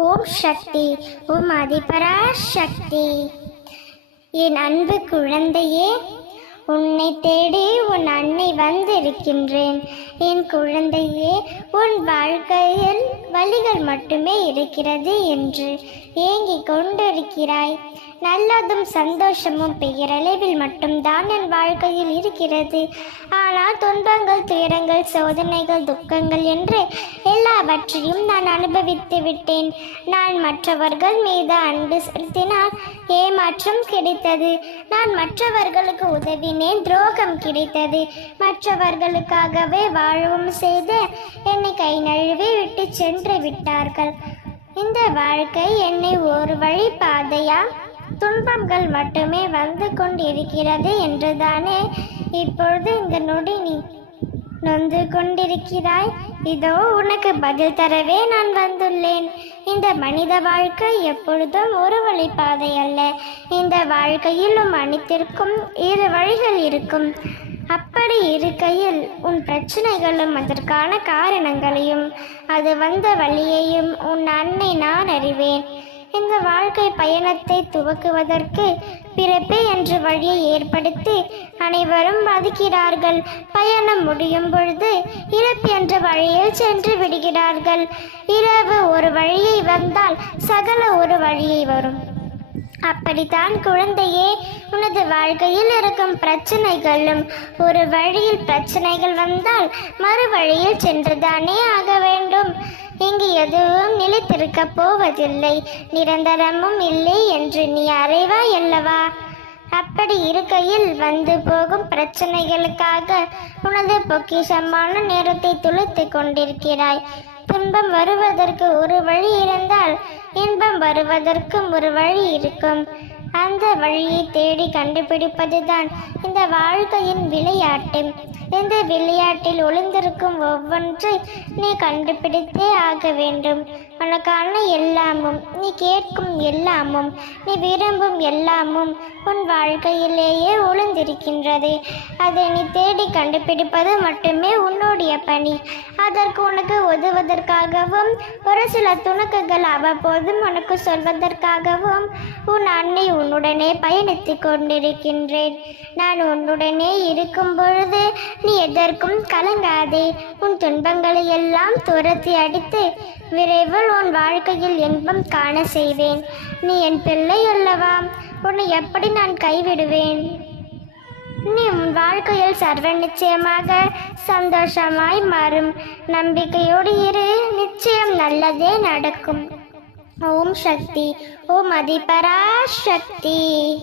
ஓம் சக்தி ஓம் அதிபரா சக்தி என் அன்பு குழந்தையே உன்னை தேடி உன் அன்னை வந்திருக்கின்றேன். என் குழந்தையே உன் வாழ்க்கையில் வழிகள் மட்டுமே இருக்கிறது என்று ஏங்கிக் கொண்டிருக்கிறாய். நல்லதும் சந்தோஷமும் பெயரளவில் மட்டும்தான் என் வாழ்க்கையில் இருக்கிறது. ஆனால் துன்பங்கள் துயரங்கள் சோதனைகள் துக்கங்கள் என்று எல்லாவற்றையும் நான் அனுபவித்து விட்டேன். நான் மற்றவர்கள் மீது அன்பு செலுத்தினால் ஏமாற்றம் கிடைத்தது. நான் மற்றவர்களுக்கு உதவினேன் துரோகம் கிடைத்தது. மற்றவர்களுக்காகவே வாழவும் செய்து என்னை கை நழுவி விட்டு சென்று விட்டார்கள். இந்த வாழ்க்கை என்னை ஒரு வழி பாதையா துன்பங்கள் மட்டுமே வந்து கொண்டிருக்கிறது என்றுதானே? இப்பொழுது இந்த நொடி நீ நொந்து கொண்டிருக்கிறாய். இதோ உனக்கு பதில் தரவே நான் வந்துள்ளேன். இந்த மனித வாழ்க்கை எப்பொழுதும் ஒரு வழிப்பாதை அல்ல. இந்த வாழ்க்கையிலும் அனைத்திற்கும் இரு வழிகள் இருக்கும். அப்படி இருக்கையில் உன் பிரச்சனைகளும் அதற்கான காரணங்களையும் அது வந்த வழியையும் உன் அன்னை நான் அறிவேன். இந்த வாழ்க்கை பயணத்தை துவக்குவதற்கு பிறப்பே என்ற வழியை ஏற்படுத்தி அனைவரும் மதிக்கிறார்கள். பயணம் முடியும் பொழுது இறப்பு என்ற வழியில் சென்று விடுகிறார்கள். இரவு ஒரு வழியை வந்தால் சகல ஒரு வழியை வரும். அப்படித்தான் குழந்தையே உனது வாழ்க்கையில் இருக்கும் பிரச்சனைகளும் ஒரு வழியில் பிரச்சனைகள் வந்தால் மறு வழியில் சென்றுதானே ஆக வேண்டும். இங்கு எதுவும் நிலைத்திருக்க போவதில்லை. நிரந்தரமும் இல்லை என்று நீ அறைவா அல்லவா? அப்படி இருக்கையில் வந்து போகும் பிரச்சனைகளுக்காக உனது பொக்கிஷமான நேரத்தை துளைத்து கொண்டிருக்கிறாய். துன்பம் வருவதற்கு ஒரு வழி இருந்தால் இன்பம் வருவதற்கும் ஒரு வழி இருக்கும். அந்த வழியை தேடி கண்டுபிடிப்பதுதான் இந்த வாழ்க்கையின் விளையாட்டு. இந்த விளையாட்டில் ஒளிந்திருக்கும் ஒவ்வொன்றை நீ கண்டுபிடித்தே ஆக வேண்டும். உனக்கான எல்லாமும் நீ கேட்கும் எல்லாமும் நீ விரும்பும் எல்லாமும் உன் வாழ்க்கையிலேயே ஒளிந்திருக்கின்றது அதை நீ தேடி கண்டுபிடிப்பது மட்டுமே உன்னுடைய பணி. அதற்கு உனக்கு உதவுவதற்காகவும் ஒரு சில துணுக்குகள் அவ்வப்போதும் உனக்கு சொல்வதற்காகவும் உன் அன்னை உன்னுடனே பயணித்து கொண்டிருக்கின்றேன். நான் உன்னுடனே இருக்கும் பொழுது நீ எதற்கும் கலங்காதே. உன் துன்பங்களை எல்லாம் துரத்தி அடித்து விரைவில் உன் வாழ்க்கையில் இன்பம் காண செய்வேன். நீ என் பிள்ளை அல்லவா? உன்னை எப்படி நான் கைவிடுவேன்? நீ உன் வாழ்க்கையில் சர்வ நிச்சயமாக சந்தோஷமாய் மாறும். நம்பிக்கையோடு இரு. நிச்சயம் நல்லதே நடக்கும். ஓம் சக்தி. ஓம் அதிபரா சக்தி.